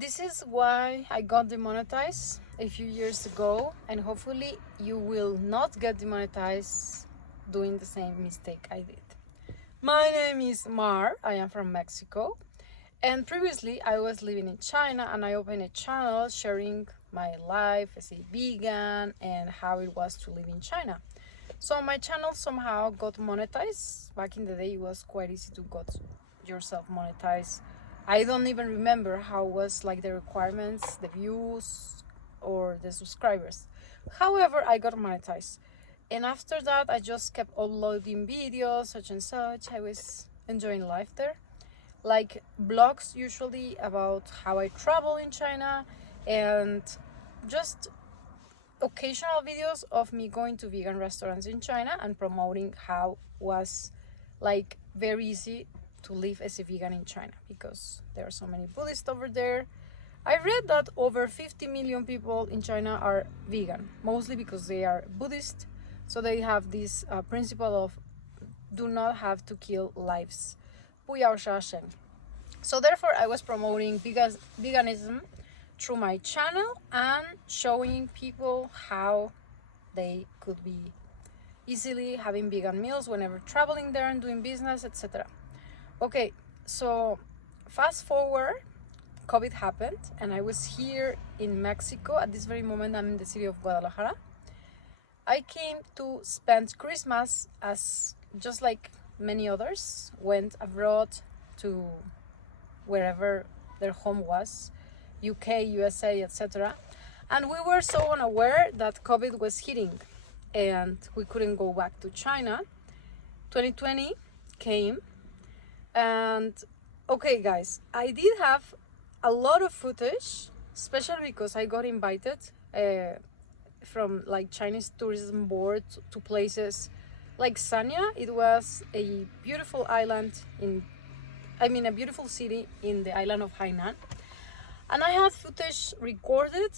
This is why I got demonetized a few years ago, and hopefully you will not get demonetized doing the same mistake I did. My name is Mar, I am from Mexico, and previously I was living in China, and I opened a channel sharing my life as a vegan and how it was to live in China. So my channel somehow got monetized. Back in the day it was quite easy to get yourself monetized. I don't even remember how was like the requirements, the views or the subscribers. However, I got monetized. And after that I just kept uploading videos such and such. I was enjoying life there. Like blogs usually about how I travel in China, and just occasional videos of me going to vegan restaurants in China and promoting how was like very easy to live as a vegan in China, because there are so many Buddhists over there. I read that over 50 million people in China are vegan, mostly because they are Buddhist. So they have this principle of do not have to kill lives. 不要杀生. So therefore I was promoting veganism through my channel and showing people how they could be easily having vegan meals whenever traveling there and doing business, etc. Okay, so fast forward, COVID happened and I was here in Mexico. At this very moment I'm in the city of Guadalajara. I came to spend Christmas, as just like many others went abroad to wherever their home was, UK, USA, etc. And we were so unaware that COVID was hitting and we couldn't go back to China. 2020 came, and okay guys, I did have a lot of footage, especially because I got invited from like Chinese tourism board to places like Sanya. It was a beautiful island a beautiful city in the island of Hainan. And I had footage recorded,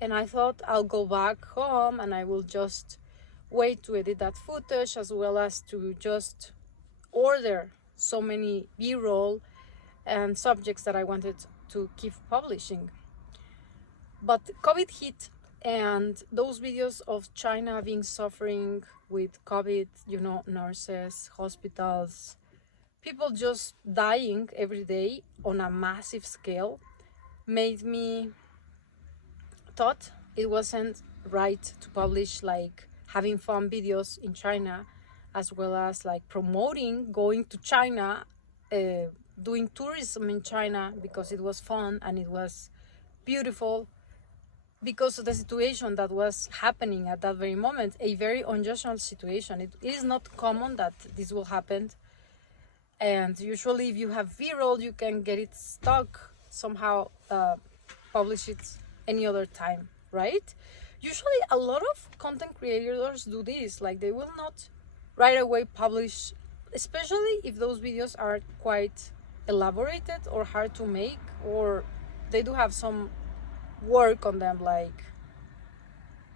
and I thought I'll go back home and I will just wait to edit that footage, as well as to just order so many B-roll and subjects that I wanted to keep publishing. But COVID hit, and those videos of China being suffering with COVID, nurses, hospitals, people just dying every day on a massive scale, made me thought it wasn't right to publish like having fun videos in China, as well as like promoting going to China, doing tourism in China, because it was fun and it was beautiful, because of the situation that was happening at that very moment, a very unusual situation. It is not common that this will happen, and usually if you have V-roll you can get it stuck somehow, publish it any other time, right? Usually a lot of content creators do this, like they will not right away publish, especially if those videos are quite elaborated or hard to make, or they do have some work on them, like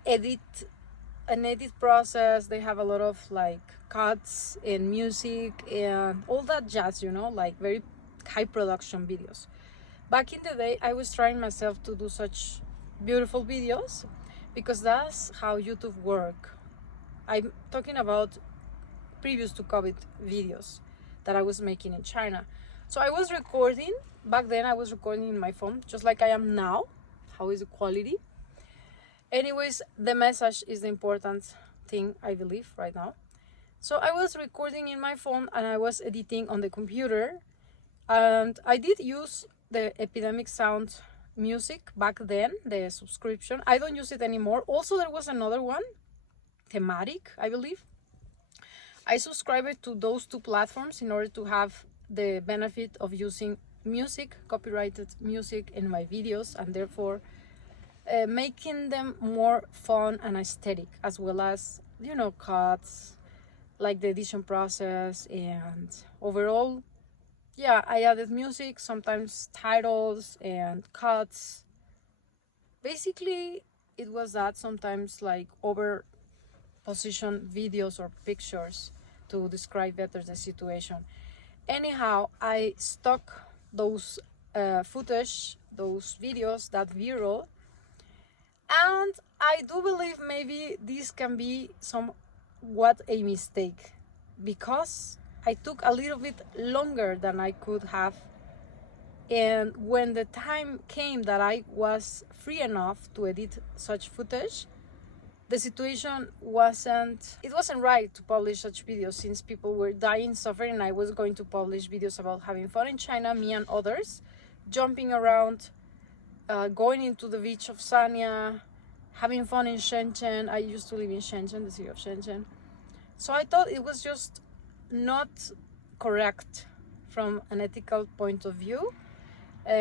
edit process. They have a lot of like cuts and music and all that jazz, like very high production videos. Back in the day I was trying myself to do such beautiful videos, because that's how YouTube work. I'm talking about previous to COVID videos that I was making in China. So I was recording, back then I was recording in my phone, just like I am now. How is the quality? Anyways, the message is the important thing, I believe, right now. So I was recording in my phone and I was editing on the computer, and I did use the Epidemic Sound music back then, the subscription. I don't use it anymore. Also, there was another one, Thematic, I believe. I subscribed to those two platforms in order to have the benefit of using music, copyrighted music, in my videos, and therefore making them more fun and aesthetic, as well as cuts, like the edition process, and overall, yeah, I added music, sometimes titles and cuts. Basically it was that, sometimes like over position videos or pictures to describe better the situation. Anyhow, I stuck those footage those videos that viral. And I do believe maybe this can be somewhat a mistake, because I took a little bit longer than I could have. And when the time came that I was free enough to edit such footage, the situation wasn't right to publish such videos, since people were dying, suffering, and I was going to publish videos about having fun in China, me and others, jumping around, going into the beach of Sanya, having fun in Shenzhen. I used to live in Shenzhen, the city of Shenzhen. So I thought it was just not correct from an ethical point of view.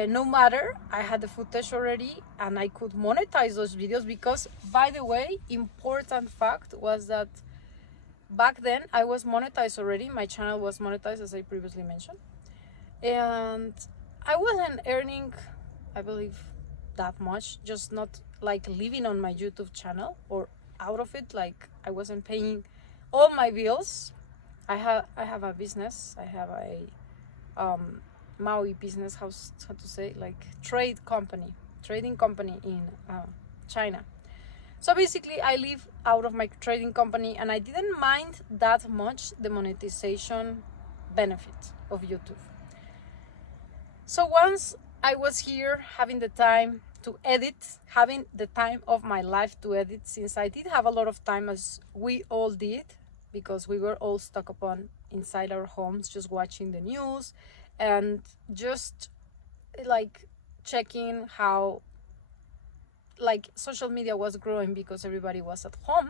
No matter, I had the footage already and I could monetize those videos, because, by the way, important fact was that back then I was monetized already. My channel was monetized, as I previously mentioned, and I wasn't earning, I believe, that much, just not like living on my YouTube channel or out of it. Like, I wasn't paying all my bills. I have a business. I have a Maui business, how to say, like trading company in China. So basically I live out of my trading company, and I didn't mind that much the monetization benefit of YouTube. So once I was here having the time to edit, having the time of my life to edit, since I did have a lot of time, as we all did, because we were all stuck upon inside our homes, just watching the news and just like checking how like social media was growing, because everybody was at home,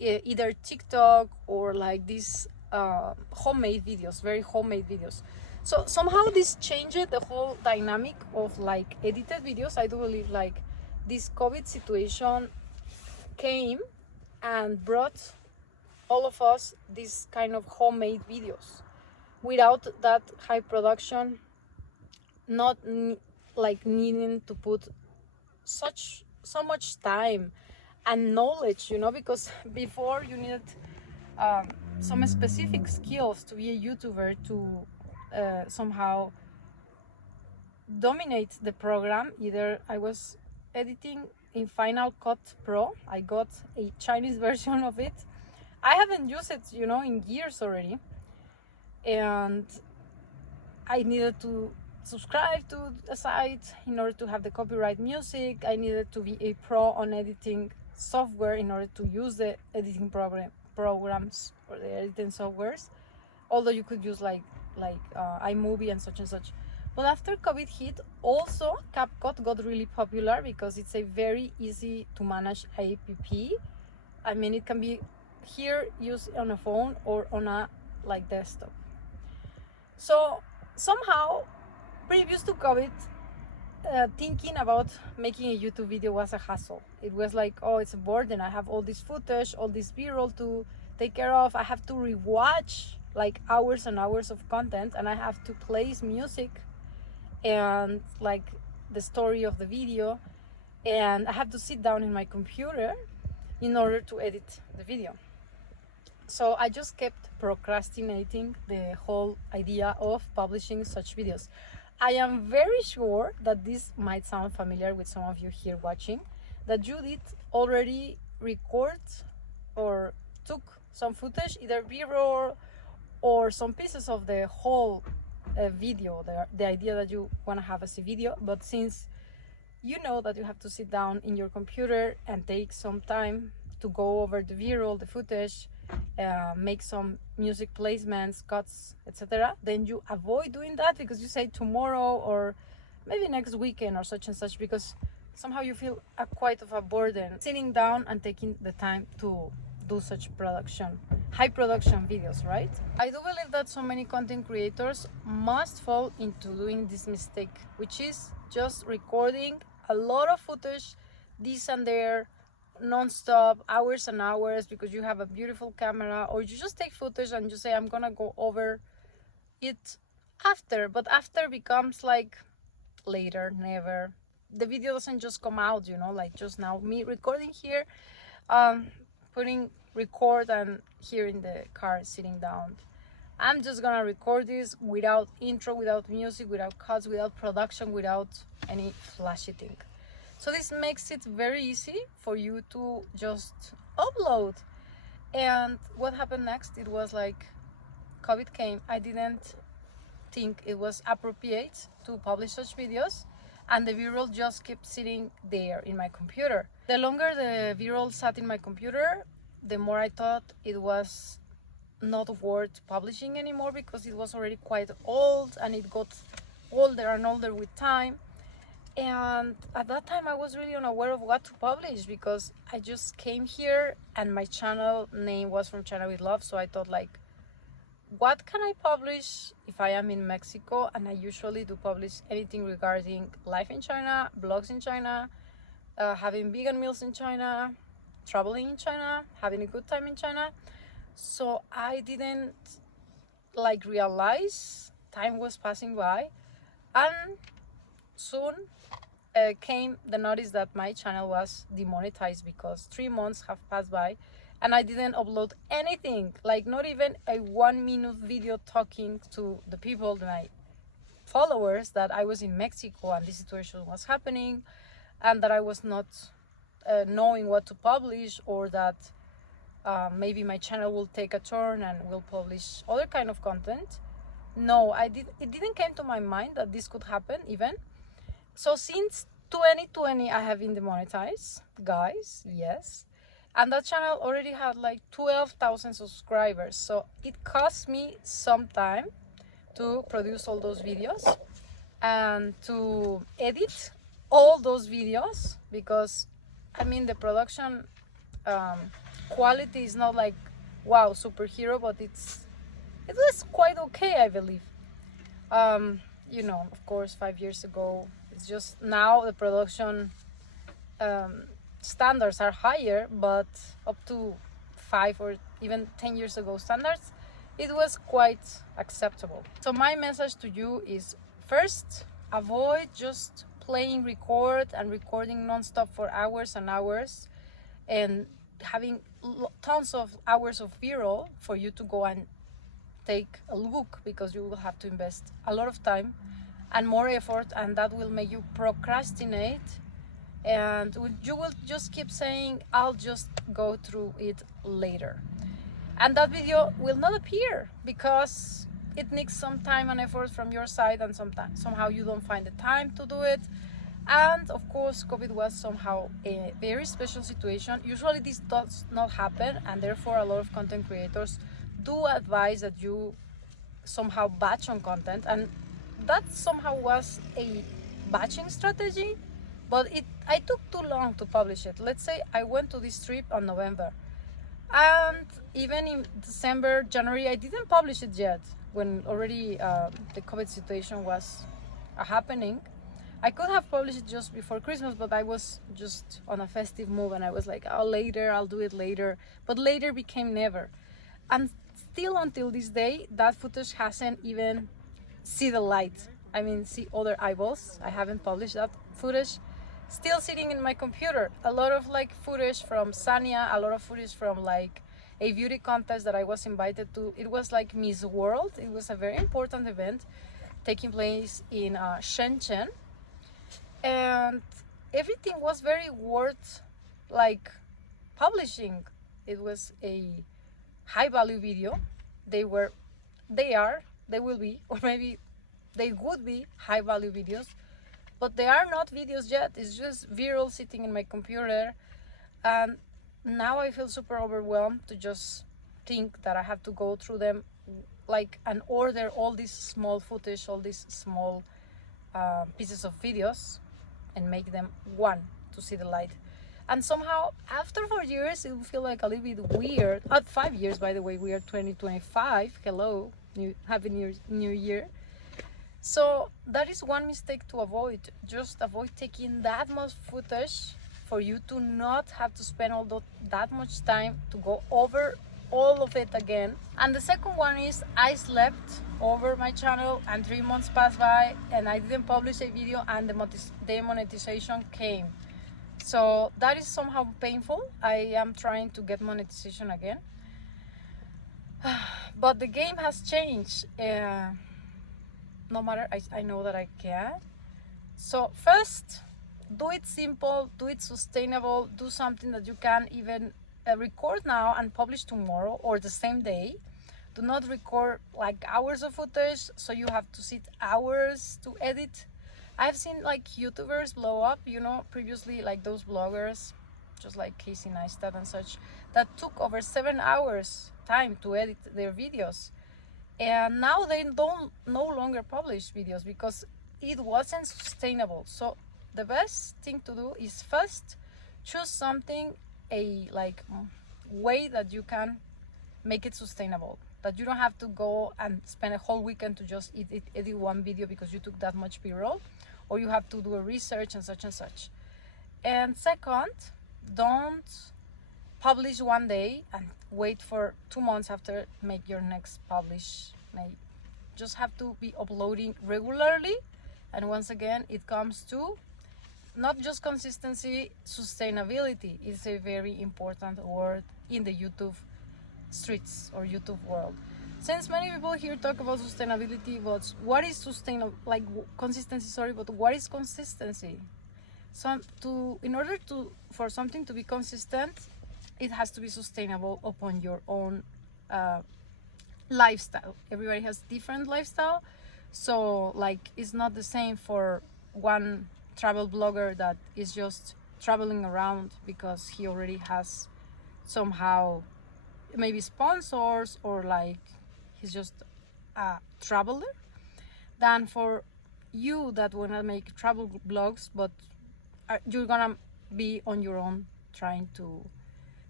either TikTok or like these homemade videos, very homemade videos. So somehow this changed the whole dynamic of like edited videos. I do believe like this COVID situation came and brought all of us this kind of homemade videos without that high production, not like needing to put so much time and knowledge, you know, because before you needed some specific skills to be a YouTuber, to somehow dominate the program. Either I was editing in Final Cut Pro, I got a Chinese version of it. I haven't used it, you know, in years already, and I needed to subscribe to a site in order to have the copyright music. I needed to be a pro on editing software in order to use the editing programs or the editing softwares, although you could use like iMovie and such. But after COVID hit, also CapCut got really popular because it's a very easy to manage app. I mean, it can be here used on a phone or on a like desktop. So somehow, previous to COVID, thinking about making a YouTube video was a hassle. It was like, oh, it's a burden. I have all this footage, all this B-roll to take care of. I have to rewatch like hours and hours of content, and I have to place music and like the story of the video, and I have to sit down in my computer in order to edit the video. So I just kept procrastinating the whole idea of publishing such videos. I am very sure that this might sound familiar with some of you here watching, that you did already record or took some footage, either B-roll or some pieces of the whole video, the idea that you want to have as a video. But since you know that you have to sit down in your computer and take some time to go over the B-roll, the footage, make some music placements, cuts, etc., then you avoid doing that, because you say tomorrow or maybe next weekend or such and such, because somehow you feel quite of a burden sitting down and taking the time to do such high production videos, right? I do believe that so many content creators must fall into doing this mistake, which is just recording a lot of footage, this and there, non-stop, hours and hours, because you have a beautiful camera, or you just take footage and you say, I'm gonna go over it after. But after becomes like later, never. The video doesn't just come out, you know, like just now me recording here, putting record, and here in the car sitting down I'm just gonna record this without intro, without music, without cuts, without production, without any flashy thing. So this makes it very easy for you to just upload. And what happened next, it was like COVID came. I didn't think it was appropriate to publish such videos, and the b-roll just kept sitting there in my computer. The longer the b-roll sat in my computer, the more I thought it was not worth publishing anymore, because it was already quite old and it got older and older with time. And at that time I was really unaware of what to publish, because I just came here and my channel name was From China with Love. So I thought, like, what can I publish if I am in Mexico? And I usually do publish anything regarding life in China, blogs in China, having vegan meals in China, traveling in China, having a good time in China. So I didn't like realize time was passing by, and soon came the notice that my channel was demonetized, because 3 months have passed by and I didn't upload anything, like not even a 1-minute video talking to the people, my followers, that I was in Mexico and this situation was happening, and that I was not knowing what to publish, or that maybe my channel will take a turn and will publish other kind of content. No, it didn't came to my mind that this could happen even. So since 2020 I have been demonetized, guys, yes. And that channel already had like 12,000 subscribers. So it cost me some time to produce all those videos and to edit all those videos, because I mean the production quality is not like wow, superhero, but it was quite okay, I believe. You know, of course 5 years ago, it's just now the production standards are higher, but up to 5 or even 10 years ago standards, it was quite acceptable. So my message to you is, first, avoid just playing record and recording non-stop for hours and hours and having tons of hours of b-roll for you to go and take a look, because you will have to invest a lot of time and more effort, and that will make you procrastinate, and you will just keep saying, I'll just go through it later, and that video will not appear because it needs some time and effort from your side, and sometimes somehow you don't find the time to do it. And of course, COVID was somehow a very special situation. Usually this does not happen, and therefore a lot of content creators do advise that you somehow batch on content, and that somehow was a batching strategy, but I took too long to publish it. Let's say I went to this trip on November, and even in December, January, I didn't publish it yet, when already the COVID situation was happening. I could have published it just before Christmas, but I was just on a festive move, and I was like, oh, later, I'll do it later. But later became never. And still until this day, that footage hasn't even seen the light. I mean, see other eyeballs. I haven't published that footage. Still sitting in my computer. A lot of like footage from Sanya, a lot of footage from like a beauty contest that I was invited to. It was like Miss World. It was a very important event taking place in Shenzhen. And everything was very worth like publishing. It was a high value video. They will be, or maybe they would be high value videos, but they are not videos yet. It's just viral sitting in my computer. And now I feel super overwhelmed to just think that I have to go through them like and order all this small footage, all these small pieces of videos, and make them one to see the light. And somehow after 4 years, it will feel like a little bit weird. 5 years, by the way, we are 2025. Hello, happy new year. So that is one mistake to avoid. Just avoid taking that much footage for you to not have to spend that much time to go over all of it again. And the second one is, I slept over my channel and 3 months passed by and I didn't publish a video, and the demonetization came. So that is somehow painful. I am trying to get monetization again. But the game has changed. No matter, I know that I can. So first, do it simple, do it sustainable, do something that you can even record now and publish tomorrow or the same day. Do not record like hours of footage, so you have to sit hours to edit. I've seen like YouTubers blow up, you know, previously, like those bloggers, just like Casey Neistat and such, that took over 7 hours time to edit their videos. And now they don't no longer publish videos because it wasn't sustainable. So the best thing to do is first choose something, a like way that you can make it sustainable, that you don't have to go and spend a whole weekend to just edit one video because you took that much b-roll, or you have to do a research and such and such. And second, don't publish one day and wait for 2 months after make your next publish. Just have to be uploading regularly. And once again, it comes to not just consistency, sustainability is a very important word in the YouTube streets or YouTube world. Since many people here talk about sustainability, but what is sustainable, like consistency, sorry, but what is consistency? In order for something to be consistent, it has to be sustainable upon your own lifestyle. Everybody has different lifestyle, so like it's not the same for one travel blogger that is just traveling around because he already has somehow maybe sponsors, or like he's just a traveler, than for you that wanna make travel blogs, but you're gonna be on your own trying to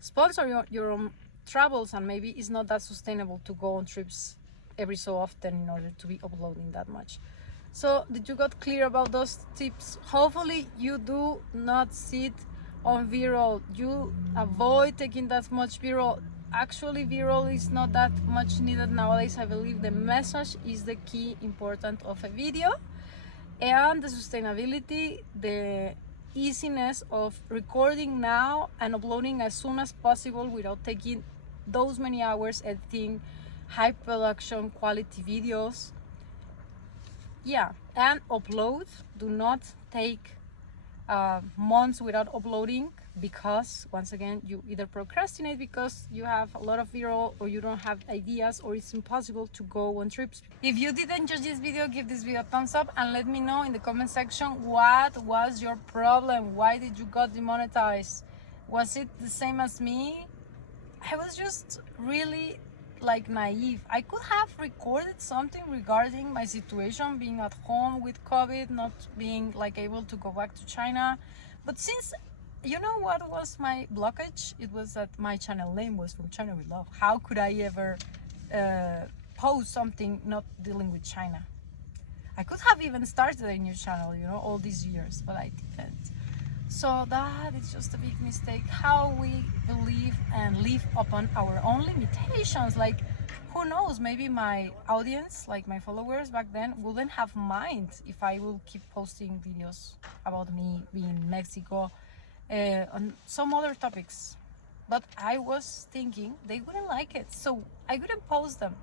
sponsor your own travels, and maybe it's not that sustainable to go on trips every so often in order to be uploading that much. So did you got clear about those tips? Hopefully you do not sit on b-roll, you avoid taking that much b-roll. Actually, b-roll is not that much needed nowadays. I believe the message is the key important of a video, and the sustainability, the easiness of recording now and uploading as soon as possible without taking those many hours editing high production quality videos. Yeah, and upload. Do not take months without uploading, because once again you either procrastinate because you have a lot of b-roll, or you don't have ideas, or it's impossible to go on trips. If you did enjoy this video, give this video a thumbs up and let me know in the comment section what was your problem. Why did you got demonetized? Was it the same as me? I was just really like naive. I could have recorded something regarding my situation, being at home with COVID, not being like able to go back to China. But since, you know what was my blockage? It was that my channel name was From China With Love. How could I ever post something not dealing with China? I could have even started a new channel, you know, all these years, but I didn't. So that is just a big mistake, how we believe and live upon our own limitations. Like, who knows, maybe my audience, like my followers back then, wouldn't have mind if I will keep posting videos about me being in Mexico, on some other topics. But I was thinking they wouldn't like it, so I wouldn't post them.